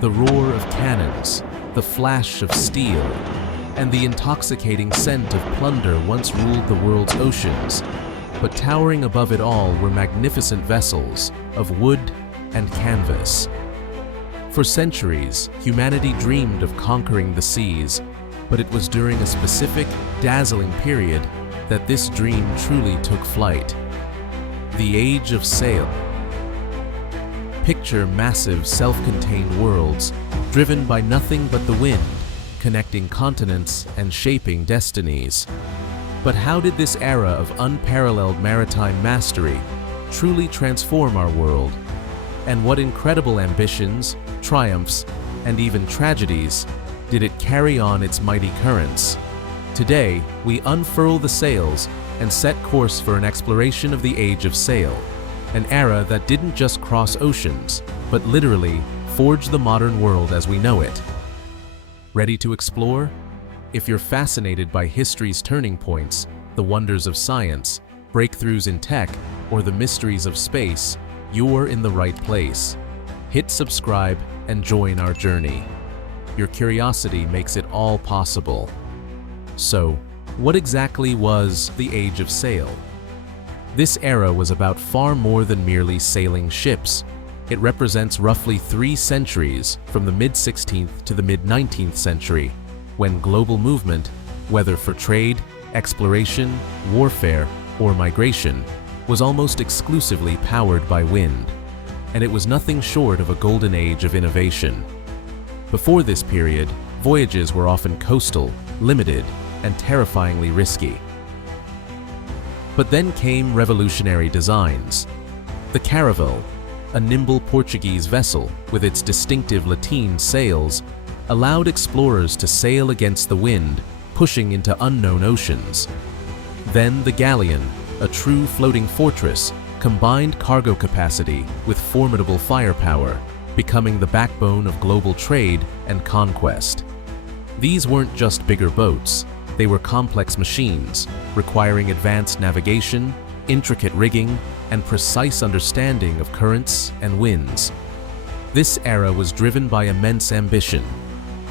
The roar of cannons, the flash of steel, and the intoxicating scent of plunder once ruled the world's oceans. But towering above it all were magnificent vessels of wood and canvas. For centuries, humanity dreamed of conquering the seas, but it was during a specific, dazzling period that this dream truly took flight. The Age of Sail. Picture massive, self-contained worlds, driven by nothing but the wind, connecting continents and shaping destinies. But how did this era of unparalleled maritime mastery truly transform our world? And what incredible ambitions, triumphs, and even tragedies did it carry on its mighty currents? Today, we unfurl the sails and set course for an exploration of the Age of Sail, an era that didn't just cross oceans, but literally forged the modern world as we know it. Ready to explore? If you're fascinated by history's turning points, the wonders of science, breakthroughs in tech, or the mysteries of space, you're in the right place. Hit subscribe and join our journey. Your curiosity makes it all possible. So, what exactly was the Age of Sail? This era was about far more than merely sailing ships. It represents roughly 3 centuries, from the mid-16th to the mid-19th century, when global movement, whether for trade, exploration, warfare, or migration, was almost exclusively powered by wind. And it was nothing short of a golden age of innovation. Before this period, voyages were often coastal, limited, and terrifyingly risky. But then came revolutionary designs. The caravel, a nimble Portuguese vessel with its distinctive lateen sails, allowed explorers to sail against the wind, pushing into unknown oceans. Then the galleon, a true floating fortress, combined cargo capacity with formidable firepower, becoming the backbone of global trade and conquest. These weren't just bigger boats, they were complex machines, requiring advanced navigation, intricate rigging, and precise understanding of currents and winds. This era was driven by immense ambition.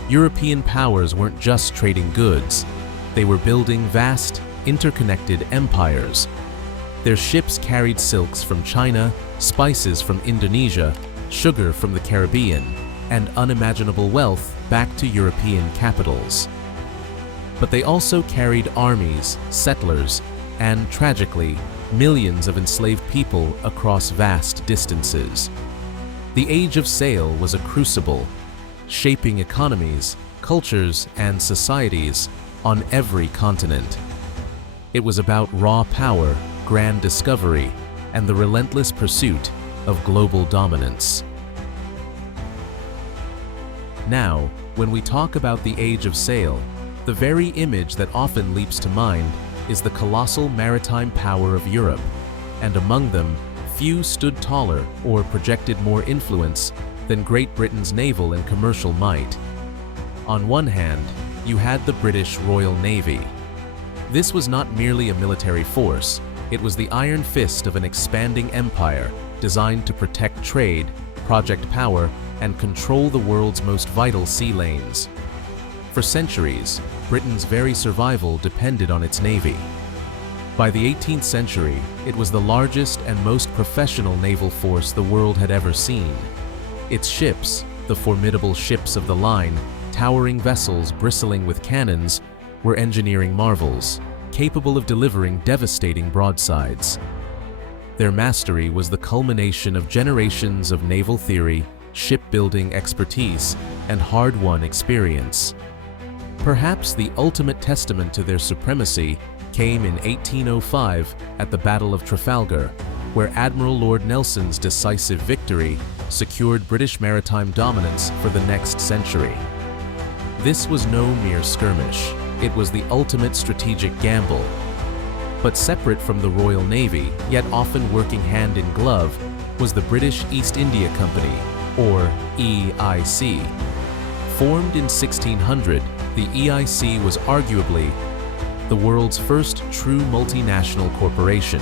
European powers weren't just trading goods, they were building vast, interconnected empires. Their ships carried silks from China, spices from Indonesia, sugar from the Caribbean, and unimaginable wealth back to European capitals. But they also carried armies, settlers, and, tragically, millions of enslaved people across vast distances. The Age of Sail was a crucible, shaping economies, cultures, and societies on every continent. It was about raw power, grand discovery, and the relentless pursuit of global dominance. Now, when we talk about the Age of Sail, the very image that often leaps to mind is the colossal maritime power of Europe, and among them, few stood taller or projected more influence than Great Britain's naval and commercial might. On one hand, you had the British Royal Navy. This was not merely a military force, it was the iron fist of an expanding empire designed to protect trade, project power, and control the world's most vital sea lanes. For centuries, Britain's very survival depended on its navy. By the 18th century, it was the largest and most professional naval force the world had ever seen. Its ships, the formidable ships of the line, towering vessels bristling with cannons, were engineering marvels, capable of delivering devastating broadsides. Their mastery was the culmination of generations of naval theory, shipbuilding expertise, and hard-won experience. Perhaps the ultimate testament to their supremacy came in 1805 at the Battle of Trafalgar, where Admiral Lord Nelson's decisive victory secured British maritime dominance for the next century. This was no mere skirmish, it was the ultimate strategic gamble. But separate from the Royal Navy, yet often working hand in glove, was the British East India Company, or EIC. Formed in 1600, the EIC was arguably the world's first true multinational corporation.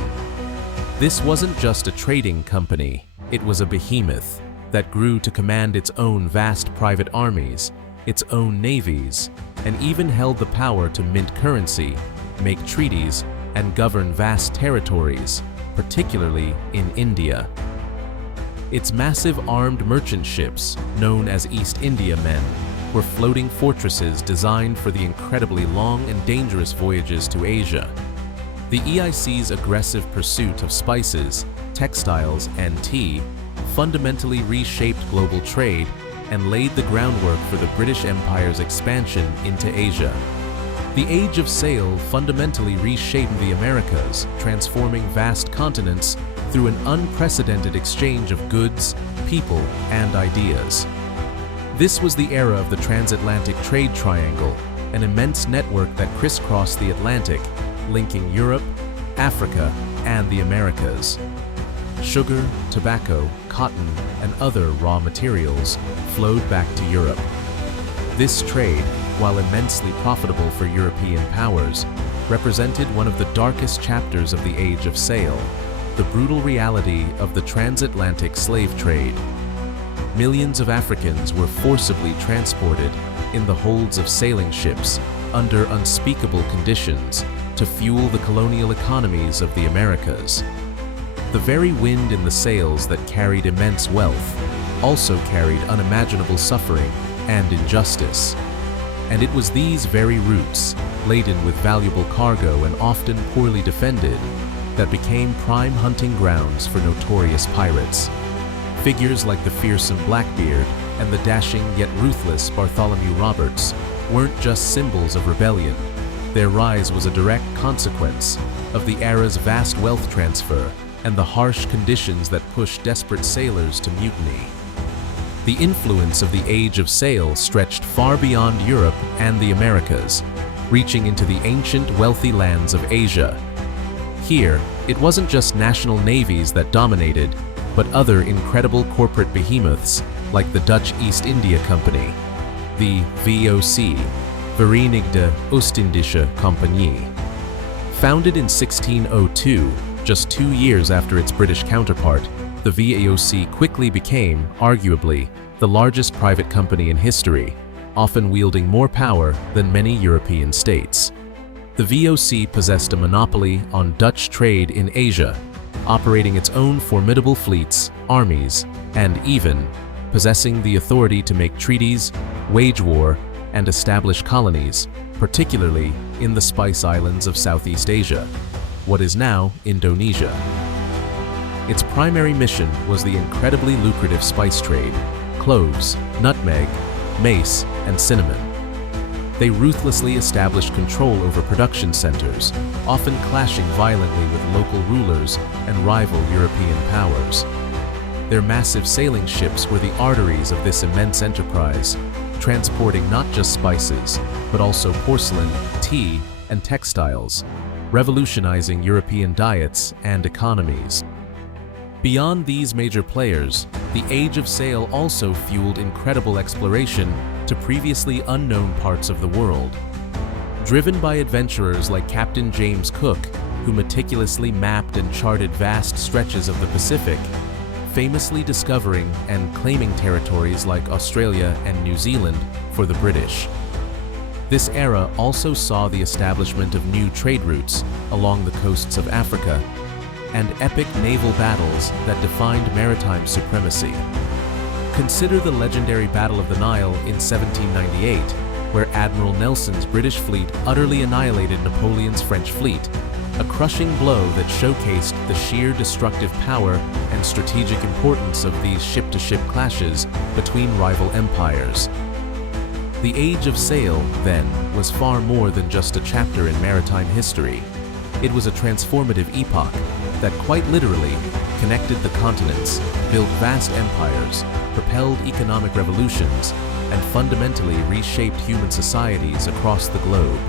This wasn't just a trading company, it was a behemoth, that grew to command its own vast private armies, its own navies, and even held the power to mint currency, make treaties, and govern vast territories, particularly in India. Its massive armed merchant ships, known as East Indiamen, were floating fortresses designed for the incredibly long and dangerous voyages to Asia. The EIC's aggressive pursuit of spices, textiles, and tea fundamentally reshaped global trade and laid the groundwork for the British Empire's expansion into Asia. The Age of Sail fundamentally reshaped the Americas, transforming vast continents through an unprecedented exchange of goods, people, and ideas. This was the era of the Transatlantic Trade Triangle, an immense network that crisscrossed the Atlantic, linking Europe, Africa, and the Americas. Sugar, tobacco, cotton, and other raw materials flowed back to Europe. This trade, while immensely profitable for European powers, represented one of the darkest chapters of the Age of Sail, the brutal reality of the transatlantic slave trade. Millions of Africans were forcibly transported in the holds of sailing ships under unspeakable conditions to fuel the colonial economies of the Americas. The very wind in the sails that carried immense wealth also carried unimaginable suffering and injustice. And it was these very routes, laden with valuable cargo and often poorly defended, that became prime hunting grounds for notorious pirates. Figures like the fearsome Blackbeard and the dashing yet ruthless Bartholomew Roberts weren't just symbols of rebellion. Their rise was a direct consequence of the era's vast wealth transfer and the harsh conditions that pushed desperate sailors to mutiny. The influence of the Age of Sail stretched far beyond Europe and the Americas, reaching into the ancient, wealthy lands of Asia. Here, it wasn't just national navies that dominated, but other incredible corporate behemoths like the Dutch East India Company, the VOC, Verenigde Oostindische Compagnie. Founded in 1602, just 2 years after its British counterpart, the VOC quickly became, arguably, the largest private company in history, often wielding more power than many European states. The VOC possessed a monopoly on Dutch trade in Asia, operating its own formidable fleets, armies, and even possessing the authority to make treaties, wage war, and establish colonies, particularly in the Spice Islands of Southeast Asia, what is now Indonesia. Its primary mission was the incredibly lucrative spice trade: cloves, nutmeg, mace, and cinnamon. They ruthlessly established control over production centers, often clashing violently with local rulers and rival European powers. Their massive sailing ships were the arteries of this immense enterprise, transporting not just spices, but also porcelain, tea, and textiles, revolutionizing European diets and economies. Beyond these major players, the Age of Sail also fueled incredible exploration to previously unknown parts of the world. Driven by adventurers like Captain James Cook, who meticulously mapped and charted vast stretches of the Pacific, famously discovering and claiming territories like Australia and New Zealand for the British. This era also saw the establishment of new trade routes along the coasts of Africa and epic naval battles that defined maritime supremacy. Consider the legendary Battle of the Nile in 1798, where Admiral Nelson's British fleet utterly annihilated Napoleon's French fleet, a crushing blow that showcased the sheer destructive power and strategic importance of these ship-to-ship clashes between rival empires. The Age of Sail, then, was far more than just a chapter in maritime history. It was a transformative epoch that quite literally connected the continents, built vast empires, propelled economic revolutions, and fundamentally reshaped human societies across the globe.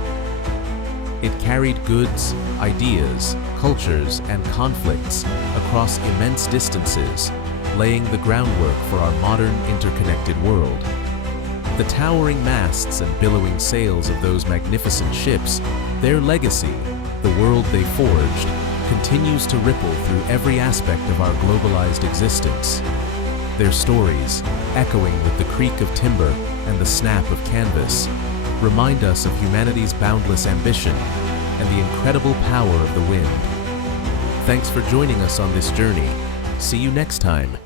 It carried goods, ideas, cultures, and conflicts across immense distances, laying the groundwork for our modern interconnected world. The towering masts and billowing sails of those magnificent ships, their legacy, the world they forged, continues to ripple through every aspect of our globalized existence. Their stories, echoing with the creak of timber and the snap of canvas, remind us of humanity's boundless ambition and the incredible power of the wind. Thanks for joining us on this journey. See you next time.